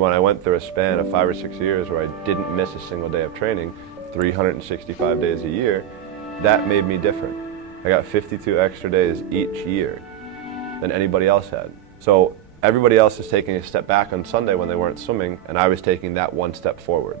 When I went through a span of 5 or 6 years where I didn't miss a single day of training, 365 days a year, that made me different. I got 52 extra days each year than anybody else had. So everybody else is taking a step back on Sunday when they weren't swimming, and I was taking that one step forward.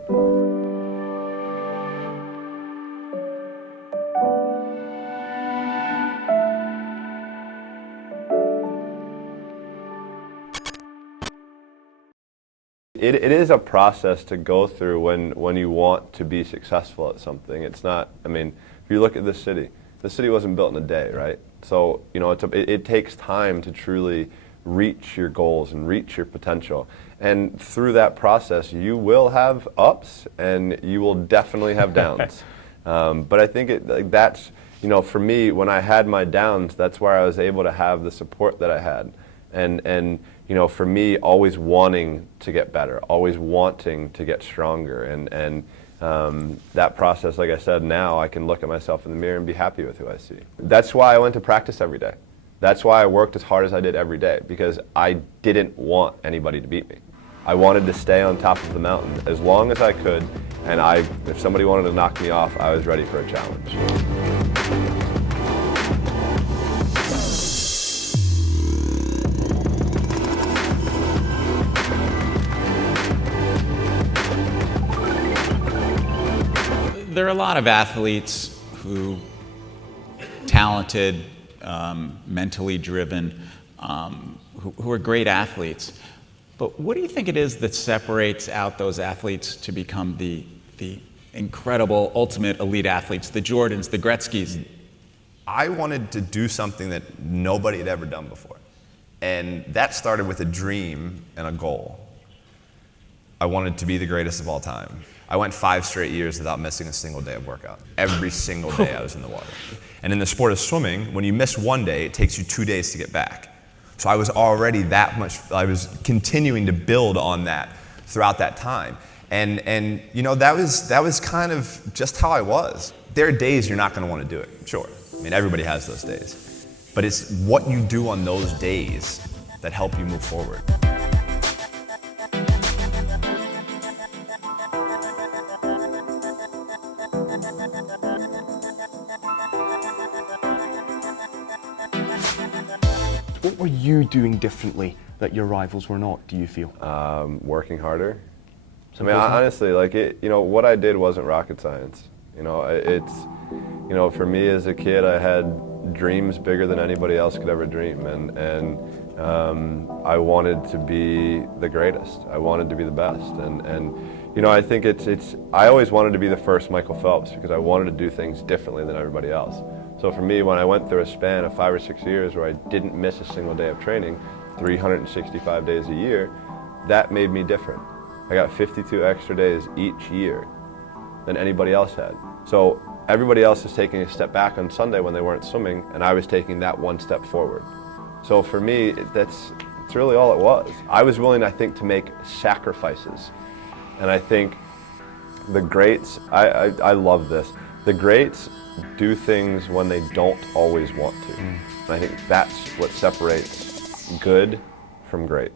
It is a process to go through when you want to be successful at something. It's not, I mean, if you look at the city wasn't built in a day, right? So, you know, it takes time to truly reach your goals and reach your potential. And through that process, you will have ups and you will definitely have downs. But I think that's, you know, for me, when I had my downs, that's where I was able to have the support that I had. And you know, for me, always wanting to get better, always wanting to get stronger, and that process, like I said, now I can look at myself in the mirror and be happy with who I see. That's why I went to practice every day. That's why I worked as hard as I did every day, because I didn't want anybody to beat me. I wanted to stay on top of the mountain as long as I could, and if somebody wanted to knock me off, I was ready for a challenge. There are a lot of athletes talented, mentally driven, who are great athletes. But what do you think it is that separates out those athletes to become the incredible, ultimate elite athletes, the Jordans, the Gretzkys? I wanted to do something that nobody had ever done before. And that started with a dream and a goal. I wanted to be the greatest of all time. I went 5 straight years without missing a single day of workout. Every single day I was in the water. And in the sport of swimming, when you miss one day, it takes you 2 days to get back. So I was already I was continuing to build on that throughout that time. And you know, that was kind of just how I was. There are days you're not gonna wanna do it, sure. I mean, everybody has those days. But it's what you do on those days that help you move forward. What were you doing differently that your rivals were not, do you feel? Working harder. I mean, honestly, like you know, what I did wasn't rocket science. You know, you know, for me as a kid, I had dreams bigger than anybody else could ever dream, and I wanted to be the greatest. I wanted to be the best, and you know, I think I always wanted to be the first Michael Phelps because I wanted to do things differently than everybody else. So for me, when I went through a span of 5 or 6 years where I didn't miss a single day of training, 365 days a year, that made me different. I got 52 extra days each year than anybody else had. So everybody else is taking a step back on Sunday when they weren't swimming, and I was taking that one step forward. So for me, that's really all it was. I was willing, I think, to make sacrifices. And I think the greats, I love this, the greats do things when they don't always want to. And I think that's what separates good from great.